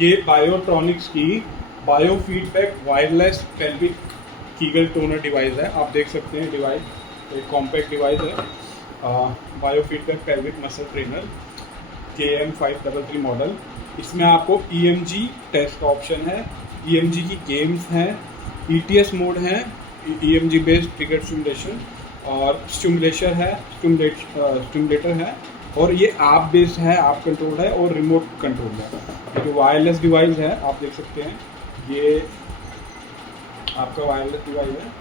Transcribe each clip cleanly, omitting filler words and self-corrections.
ये बायोट्रॉनिक्स की bio feedback wireless pelvic Kegel toner device है। आप देख सकते हैं डिवाइस एक कॉम्पैक्ट डिवाइस है। Bio feedback pelvic muscle trainer KM533 model. इसमें आपको EMG टेस्ट का ऑप्शन है, EMG की गेम्स हैं, ETS मोड है, EMG बेस्ड ट्रिगर स्टिमुलेशन और स्टिमुलेटर है, और ये ऐप बेस्ड है, ऐप कंट्रोल है और रिमोट कंट्रोल है। ये जो वायरलेस डिवाइस है आप देख सकते हैं, ये आपका वायरलेस डिवाइस है,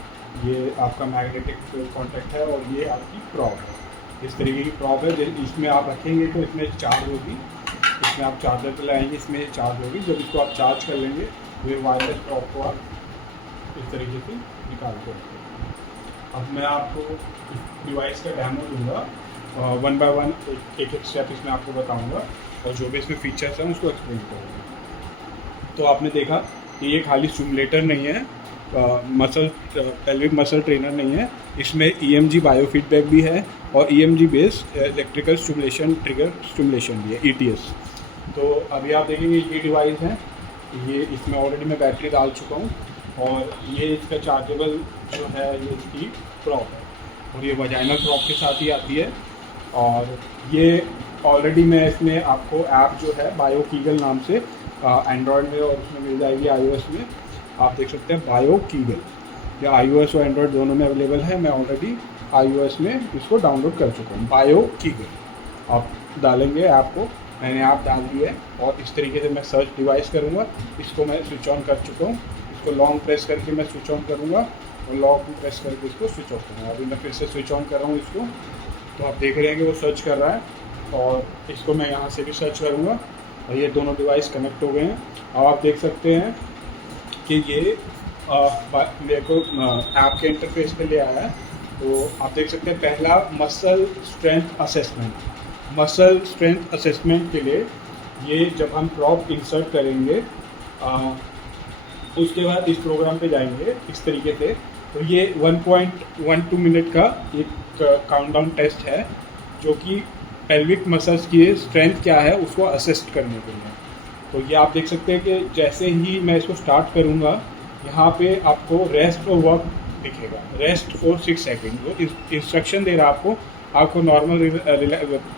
ये आपका मैग्नेटिक कॉन्टैक्ट है और ये आपकी प्रॉप है। इस तरीके की प्रॉप है, इसमें आप रखेंगे तो इसमें चार्ज होगी, इसमें आप चार्जर पे लाएंगे, इसमें चार्ज होगी। जब इसको आप चार्ज कर लेंगे तो ये वायरलेस प्रॉप को आप इस तरीके से निकाल के रखेंगे। अब मैं आपको इस डिवाइस का डेमो दूंगा, 1 बाय 1 एक स्टेप इसमें आपको बताऊंगा और जो भी इसमें फीचर्स हैं उसको एक्सप्लेन करूँगा। तो आपने देखा कि ये खाली स्टिमुलेटर नहीं है, पेल्विक मसल ट्रेनर नहीं है, इसमें EMG बायो फीडबैक भी है और EMG based electrical stimulation trigger stimulation भी है, ETS। तो अभी आप देखेंगे ये डिवाइस है, ये इसमें ऑलरेडी मैं बैटरी डाल चुका हूँ और ये इसका चार्जेबल जो है ये इसकी प्रॉप है और ये वजाइनल प्रॉप के साथ ही आती है। और ये ऑलरेडी मैं इसमें आपको ऐप जो है बायो कीगल नाम से एंड्रॉयड में और उसमें मिल जाएगी iOS में। आप देख सकते हैं बायो कीगल, या iOS और एंड्रॉयड दोनों में अवेलेबल है। मैं ऑलरेडी iOS में इसको डाउनलोड कर चुका हूँ। बायो कीगल आप डालेंगे ऐप को, मैंने ऐप डाल दी है और इस तरीके से मैं सर्च डिवाइस करूँगा। इसको मैं स्विच ऑन कर चुका हूँ, इसको लॉन्ग प्रेस करके मैं स्विच ऑन करूँगा और लॉन्ग प्रेस करके इसको स्विच ऑफ करूँगा। अभी मैं फिर से स्विच ऑन कर रहा हूँ इसको, तो आप देख रहे हैं कि वो सर्च कर रहा है और इसको मैं यहाँ से भी सर्च करूँगा और ये दोनों डिवाइस कनेक्ट हो गए हैं। अब आप देख सकते हैं कि ये मेरे को ऐप के इंटरफेस पे ले आया है। तो आप देख सकते हैं पहला मसल स्ट्रेंथ असेसमेंट के लिए ये जब हम प्रॉप इंसर्ट करेंगे उसके बाद इस प्रोग्राम पे जाएंगे इस तरीके से, तो ये 1.12 मिनट का एक काउंटडाउन टेस्ट है जो कि पेल्विक मसल्स की स्ट्रेंथ क्या है उसको असिस्ट करने के लिए। तो ये आप देख सकते हैं कि जैसे ही मैं इसको स्टार्ट करूँगा यहाँ पे आपको रेस्ट और वर्क दिखेगा, रेस्ट फॉर 6 सेकेंड। वो इंस्ट्रक्शन दे रहा है आपको नॉर्मल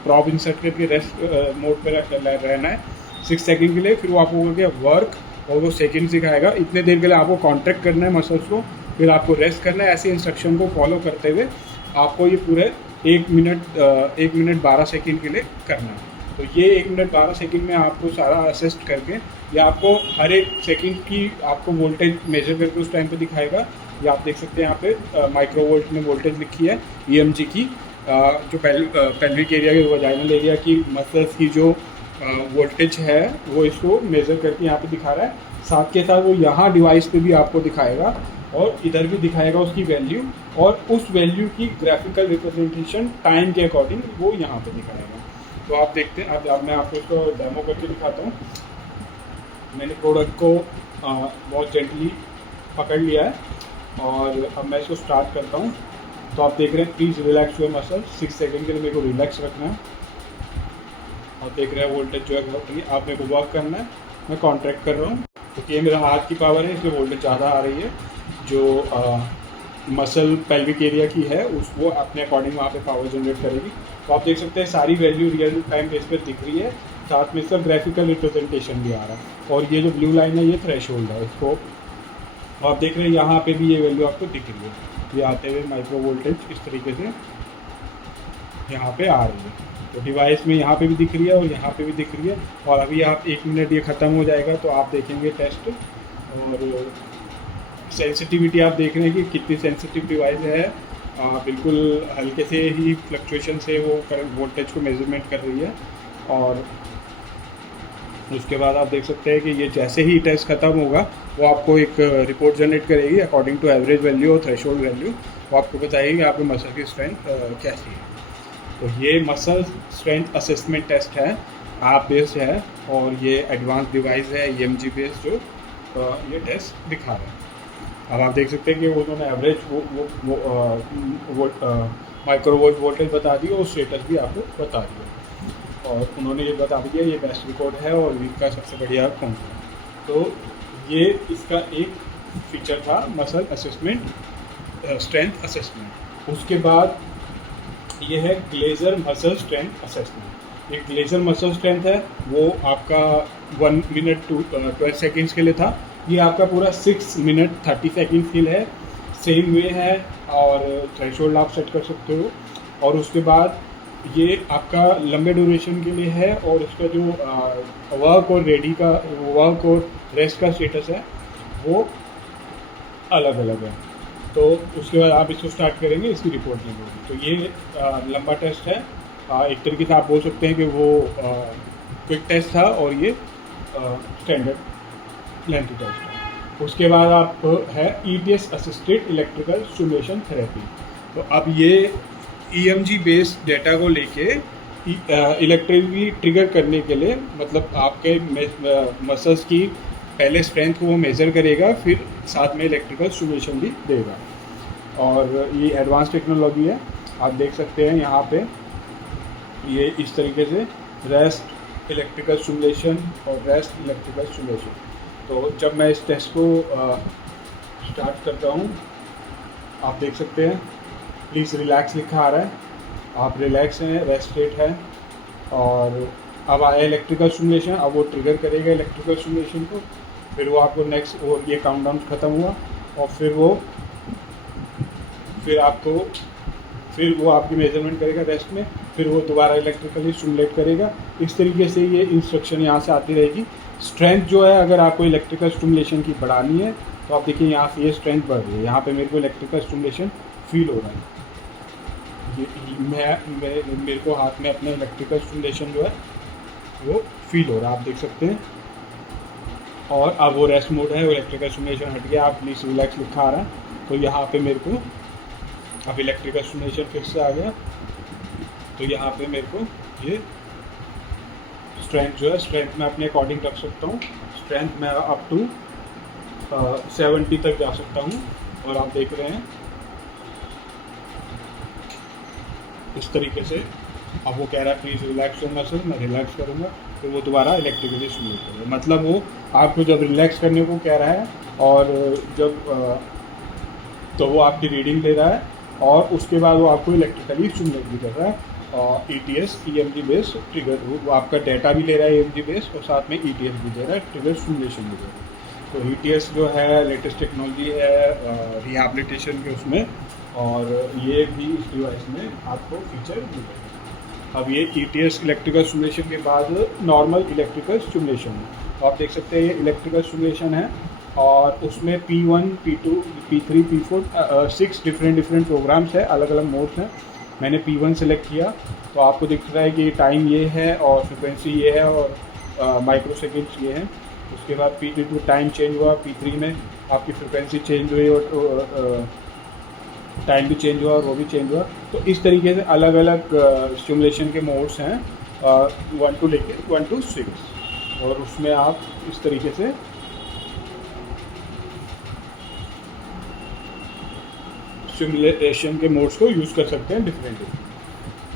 प्रॉप इंसर्ट करके रेस्ट मोड पर रहना है 6 सेकेंड के लिए, फिर वो आपको करके वर्क और वो सेकेंड सिखाएगा, इतने देर के लिए आपको कॉन्ट्रैक्ट करना है मसल्स को, फिर आपको रेस्ट करना है। ऐसे इंस्ट्रक्शन को फॉलो करते हुए आपको ये पूरे 1 मिनट 12 सेकेंड के लिए करना है। तो ये 1 मिनट 12 सेकेंड में आपको सारा असिस्ट करके या आपको हर एक सेकेंड की आपको वोल्टेज मेजर करके उस टाइम पे दिखाएगा। ये आप देख सकते हैं यहाँ पे माइक्रो वोल्ट में वोल्टेज लिखी है EMG की, जो पेल्विक एरिया के वजाइनल एरिया की मसल्स की जो वोल्टेज है वो इसको मेज़र करके यहाँ पे दिखा रहा है। साथ के साथ वो यहाँ डिवाइस पे भी आपको दिखाएगा और इधर भी दिखाएगा उसकी वैल्यू, और उस वैल्यू की ग्राफिकल रिप्रेजेंटेशन टाइम के अकॉर्डिंग वो यहाँ पे दिखाएगा। तो आप देखते हैं, अब मैं आपको इसको डेमो करके दिखाता हूँ। मैंने प्रोडक्ट को बहुत जेंटली पकड़ लिया है और अब मैं इसको स्टार्ट करता हूँ। तो आप देख रहे हैं please relax your muscle, 6 second के लिए मेरे को रिलैक्स रखना है। और देख रहे हैं वोल्टेज जो है आप मेरे को वर्क करना है, मैं कॉन्ट्रैक्ट कर रहा हूँ क्योंकि ये मेरा हाथ की पावर है, इसलिए वोल्टेज ज़्यादा आ रही है। जो मसल पेल्विक एरिया की है उस वो अपने अकॉर्डिंग वहाँ पे पावर जनरेट करेगी। तो आप देख सकते हैं सारी वैल्यू रियल टाइम बेस पर दिख रही है, साथ में इसका ग्राफिकल रिप्रेजेंटेशन भी आ रहा है। और ये जो ब्लू लाइन है ये थ्रेशोल्ड है इसको, आप देख रहे हैं यहाँ पे भी ये वैल्यू आपको दिख रही है, ये आते हुए माइक्रो वोल्टेज इस तरीके से यहाँ पे आ रही है। तो डिवाइस में यहाँ पे भी दिख रही है और यहाँ पे भी दिख रही है। और अभी आप 1 मिनट ये ख़त्म हो जाएगा तो आप देखेंगे टेस्ट, और सेंसिटिविटी आप देख रहे हैं कि कितनी सेंसिटिव डिवाइस है। बिल्कुल हल्के से ही फ्लक्चुएशन से वो करंट वोल्टेज को मेजरमेंट कर रही है। और उसके बाद आप देख सकते हैं कि ये जैसे ही टेस्ट ख़त्म होगा वो आपको एक रिपोर्ट जनरेट करेगी अकॉर्डिंग टू एवरेज वैल्यू और थ्रेशोल्ड वैल्यू। वो आपको बताएगी कि आपके मसल की स्ट्रेंथ कैसी है। तो ये मसल स्ट्रेंथ असेसमेंट टेस्ट है, ऐप बेस्ड है और ये एडवांस डिवाइस है EMG बेस्ड जो ये टेस्ट दिखा रहा है। अब आप देख सकते हैं कि उन्होंने एवरेज वो माइक्रो वोल्ट वोल्टेज बता दी और स्टेटस भी आपको बता दिया। और उन्होंने ये बता दिया ये बेस्ट रिकॉर्ड है और वीक का सबसे बढ़िया कौन सा है। तो ये इसका एक फीचर था मसल असेसमेंट, स्ट्रेंथ असेसमेंट। उसके बाद ये है ग्लेजर मसल स्ट्रेंथ असेसमेंट। ये ग्लेजर मसल स्ट्रेंथ है वो आपका 1 मिनट 12 सेकेंड्स के लिए था। ये आपका पूरा 6 मिनट 30 सेकेंड के लिए है, सेम वे है और थ्रेशोल्ड आप सेट कर सकते हो। और उसके बाद ये आपका लंबे ड्यूरेशन के लिए है और इसका जो वर्क और वर्क और रेस्ट का स्टेटस है वो अलग अलग है। तो उसके बाद आप इसको स्टार्ट करेंगे, इसकी रिपोर्ट लेंगे। तो ये लंबा टेस्ट है, एक तरीके से आप बोल सकते हैं कि वो क्विक टेस्ट था और ये स्टैंडर्ड लेंथ टेस्ट है। उसके बाद आप है ETS assisted electrical stimulation therapy. तो अब ये EMG बेस्ड डेटा को लेके इलेक्ट्रिकली ट्रिगर करने के लिए, मतलब आपके मसल्स की पहले स्ट्रेंथ को वो मेज़र करेगा, फिर साथ में इलेक्ट्रिकल स्टिमुलेशन भी देगा। और ये एडवांस टेक्नोलॉजी है, आप देख सकते हैं यहाँ पे ये इस तरीके से रेस्ट इलेक्ट्रिकल स्टिमुलेशन और रेस्ट इलेक्ट्रिकल स्टिमुलेशन। तो जब मैं इस टेस्ट को स्टार्ट करता हूँ, आप देख सकते हैं प्लीज़ रिलैक्स लिखा आ रहा है, आप रिलैक्स हैं, रेस्ट स्टेट है। और अब आया इलेक्ट्रिकल स्टिमुलेशन, अब वो ट्रिगर करेगा इलेक्ट्रिकल स्टिमुलेशन को, फिर वो आपको नेक्स्ट वो ये काउंटडाउन ख़त्म हुआ और फिर वो आपकी मेजरमेंट करेगा रेस्ट में, फिर वो दोबारा इलेक्ट्रिकली स्टिमुलेट करेगा। इस तरीके से ये इंस्ट्रक्शन यहाँ से आती रहेगी। स्ट्रेंथ जो है, अगर आपको इलेक्ट्रिकल स्टिमुलेशन की बढ़ानी है तो आप देखिए यहाँ से ये स्ट्रेंथ बढ़ रही है, यहाँ पे मेरे को इलेक्ट्रिकल स्टिमुलेशन फील हो रहा है। मेरे को हाथ में अपने इलेक्ट्रिकल स्टिमुलेशन जो है वो फील हो रहा है, आप देख सकते हैं। और अब वो रेस्ट मोड है, वो इलेक्ट्रिकल स्टिमुलेशन हट गया, आप प्लीज़ रिलैक्स लिखा आ रहा है। तो यहाँ पे मेरे को अब इलेक्ट्रिकल स्टिमुलेशन फिर से आ गया। तो यहाँ पे मेरे को ये स्ट्रेंथ जो है, स्ट्रेंथ मैं अपने अकॉर्डिंग रख सकता हूँ। स्ट्रेंथ मैं अप टू 70 तक जा सकता हूँ। और आप देख रहे हैं इस तरीके से। अब वो कह रहा है प्लीज़ रिलैक्स योर मसल, मैं रिलैक्स करूँगा, फिर वो दोबारा इलेक्ट्रिकली स्टिमुलेट करेगा। मतलब वो आपको जब रिलैक्स करने को कह रहा है और जब तो वो आपकी रीडिंग ले रहा है और उसके बाद वो आपको इलेक्ट्रिकली स्टिमुलेट भी कर रहा है। और ETS EMG बेस्ड ट्रिगर, वो आपका डाटा भी ले रहा है EMG बेस्ड और साथ में ETS भी दे रहा है, ट्रिगर स्टिमुलेशन भी दे रहा है। तो ETS जो है लेटेस्ट टेक्नोलॉजी है रिहैबिलिटेशन के उसमें, और ये भी इस डिवाइस में आपको फीचर मिलेगा। अब ये ETS इलेक्ट्रिकल स्टिमुलेशन के बाद नॉर्मल इलेक्ट्रिकल स्टिमुलेशन है। तो आप देख सकते हैं ये इलेक्ट्रिकल स्टिमुलेशन है और उसमें P1 P2 P3 P4 6 different programmes है, अलग अलग मोड्स हैं। मैंने P1 सेलेक्ट किया तो आपको दिख रहा है कि टाइम ये है और फ्रिक्वेंसी ये है और माइक्रो सेकेंड्स ये हैं। उसके बाद P2 टाइम चेंज हुआ, P3 में आपकी फ्रिक्वेंसी चेंज हुई और टाइम भी चेंज हुआ और वो भी चेंज हुआ। तो इस तरीके से अलग अलग स्टिमुलेशन के मोड्स हैं 1 to लेके 1 to 6, और उसमें आप इस तरीके से स्टिमुलेशन के मोड्स को यूज़ कर सकते हैं डिफरेंटली।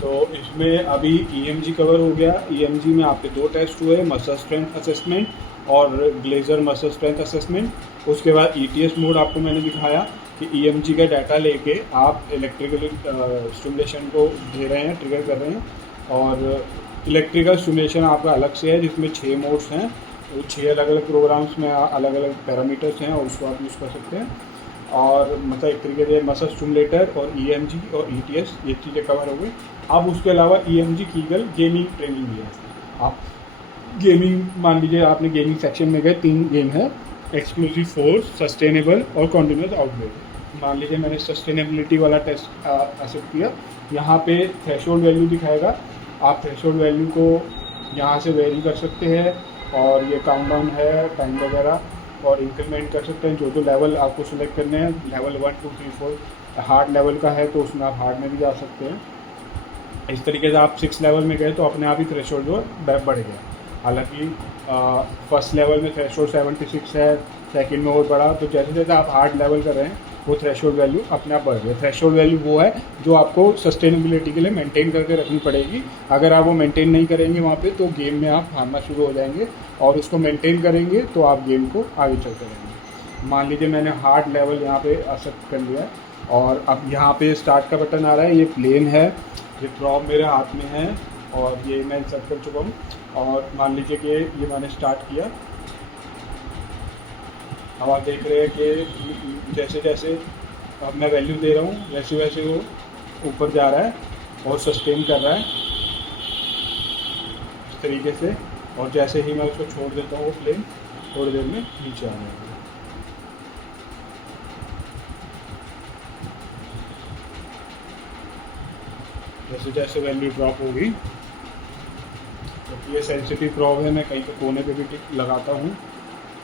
तो इसमें अभी EMG कवर हो गया। EMG में आपके 2 टेस्ट हुए, मसल स्ट्रेंथ असेसमेंट और ग्लेजर मसल स्ट्रेंथ असेसमेंट। उसके बाद ETS मोड आपको मैंने दिखाया कि EMG का डाटा लेके आप इलेक्ट्रिकल स्टिमुलेशन को दे रहे हैं, ट्रिगर कर रहे हैं। और इलेक्ट्रिकल स्टिमुलेशन आपका अलग से है जिसमें 6 मोड्स हैं, वो 6 अलग अलग प्रोग्राम्स में अलग अलग पैरामीटर्स हैं और उसको आप यूज़ कर सकते हैं। और मतलब एक तरीके से मसल स्टिमुलेटर और EMG और ETS ये चीज़ें कवर हो गई। अब उसके अलावा EMG कीगल गेमिंग ट्रेनिंग भी है। आप गेमिंग, मान लीजिए आपने गेमिंग सेक्शन में गए, 3 गेम है, एक्सक्लूसिव फोर्स, सस्टेनेबल और कॉन्टिन्यूस आउटब्रेक। मान लीजिए मैंने सस्टेनेबिलिटी वाला टेस्ट एक्सेप्ट किया। यहाँ पे थ्रेशोल्ड वैल्यू दिखाएगा, आप थ्रेशोल्ड वैल्यू को यहाँ से वेरी कर सकते हैं और ये काउंटडाउन है, टाइम वगैरह, और इंक्रीमेंट कर सकते हैं जो लेवल आपको सिलेक्ट करने हैं। लेवल 1 2 3 4 हार्ड लेवल का है तो उसमें आप हार्ड में भी जा सकते हैं। इस तरीके से आप 6 लेवल में गए तो अपने आप ही थ्रेशोल्ड जो है बढ़ गया। हालांकि फर्स्ट लेवल में थ्रेशोल्ड 76 है, सेकंड में और बढ़ा। तो जैसे जैसे आप हार्ड लेवल कर रहे हैं वो थ्रेशोल्ड वैल्यू अपने आप बढ़ जाए। थ्रेशोल्ड वैल्यू वो है जो आपको सस्टेनेबिलिटी के लिए मेंटेन करके रखनी पड़ेगी। अगर आप वो मेंटेन नहीं करेंगे वहाँ पे तो गेम में आप हारना शुरू हो जाएंगे, और उसको मेंटेन करेंगे तो आप गेम को आगे चलते रहेंगे। मान लीजिए मैंने हार्ड लेवल यहाँ पे एक्सेप्ट कर लिया है, और अब यहाँ पे स्टार्ट का बटन आ रहा है, ये प्लेन है, ये प्रॉप मेरे हाथ में है, और ये मैं सेट कर चुका हूँ। और मान लीजिए कि ये मैंने स्टार्ट किया। अब आप देख रहे हैं कि जैसे जैसे अब मैं वैल्यू दे रहा हूँ वैसे वैसे वो ऊपर जा रहा है और सस्टेन कर रहा है इस तरीके से। और जैसे ही मैं उसको छोड़ देता हूँ वो प्लेन थोड़ी देर में नीचे आ जाएगा। जैसे जैसे वैल्यू ड्रॉप होगी, तो ये सेंसिटिव प्रॉब है, मैं कहीं पे कोने पे भी टिक लगाता हूँ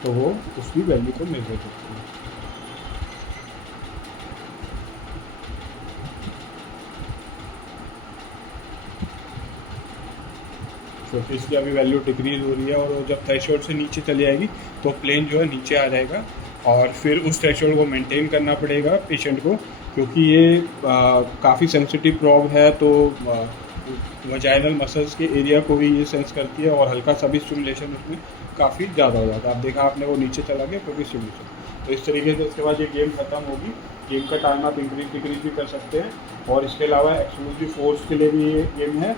तो वो उसकी वैल्यू को मेजर करती है। क्योंकि इसकी अभी वैल्यू डिक्रीज हो रही है, और वो जब थ्रेशोल्ड से नीचे चली जाएगी तो प्लेन जो है नीचे आ जाएगा, और फिर उस थ्रेशोल्ड को मेंटेन करना पड़ेगा पेशेंट को, क्योंकि ये काफ़ी सेंसिटिव प्रॉब है। तो वजाइनल मसल्स के एरिया को भी ये सेंस करती है, और हल्का सा भी स्टिमुलेशन उसमें काफ़ी ज़्यादा हो जाता है। आप देखा आपने वो नीचे चला गया क्योंकि स्टिमुलेशन। तो इस तरीके से उसके बाद ये गेम ख़त्म होगी। गेम का टाइम आप इंक्रीज डिक्रीज भी कर सकते हैं, और इसके अलावा एक्सक्लूसिव फोर्स के लिए भी ये गेम है,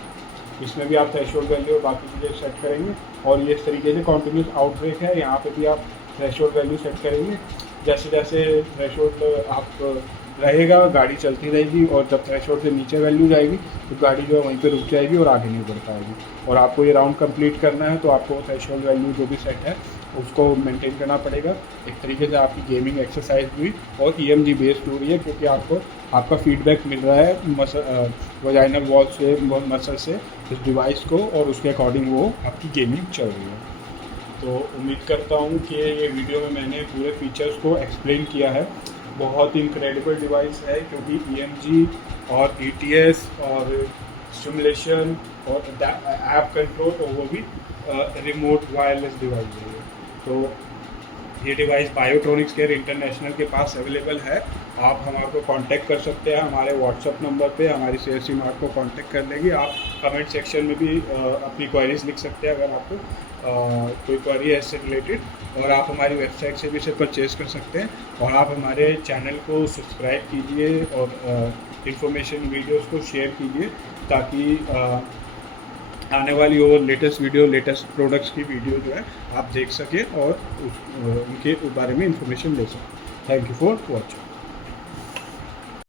इसमें भी आप थ्रेशोल्ड वैल्यू और बाकी चीज़ें सेट करेंगे। और ये इस तरीके से कॉन्टिन्यूस आउटब्रेक है, यहाँ पे भी आप थ्रेशोल्ड वैल्यू सेट करेंगे। जैसे जैसे थ्रेशोल्ड आप रहेगा गाड़ी चलती रहेगी, और जब थ्रेशोल्ड से नीचे वैल्यू जाएगी तो गाड़ी जो है वहीं पे रुक जाएगी और आगे नहीं बढ़ पाएगी। और आपको ये राउंड कंप्लीट करना है तो आपको थ्रेशोल्ड वैल्यू जो भी सेट है उसको मेंटेन करना पड़ेगा। एक तरीके से आपकी गेमिंग एक्सरसाइज हुई और EMG बेस्ड हो रही है, क्योंकि आपको आपका फीडबैक मिल रहा है वजाइनल वॉल से, मसल से इस डिवाइस को, और उसके अकॉर्डिंग वो आपकी गेमिंग चल रही है। तो उम्मीद करता हूँ कि ये वीडियो में मैंने पूरे फीचर्स को एक्सप्लेन किया है। बहुत ही इनक्रेडिबल डिवाइस है, क्योंकि EMG और ETS और स्टिमुलेशन और ऐप कंट्रोल, और वो भी रिमोट वायरलेस डिवाइस है। तो ये डिवाइस बायोट्रॉनिक्स केयर इंटरनेशनल के पास अवेलेबल है। आप हमारे को कांटेक्ट कर सकते हैं हमारे व्हाट्सअप नंबर पे, हमारी सेल्स टीम आपको कांटेक्ट कर लेगी। आप कमेंट सेक्शन में भी अपनी क्वेरीज लिख सकते हैं अगर आपको कोई क्वेरी है इससे रिलेटेड, और आप हमारी वेबसाइट से भी इसे परचेज़ कर सकते हैं। और आप हमारे चैनल को सब्सक्राइब कीजिए और इंफॉर्मेशन वीडियोस को शेयर कीजिए, ताकि आने वाली और लेटेस्ट वीडियो, लेटेस्ट प्रोडक्ट्स की वीडियो जो है आप देख सकें और उनके बारे में इंफॉर्मेशन ले सकें। Thank you for watching.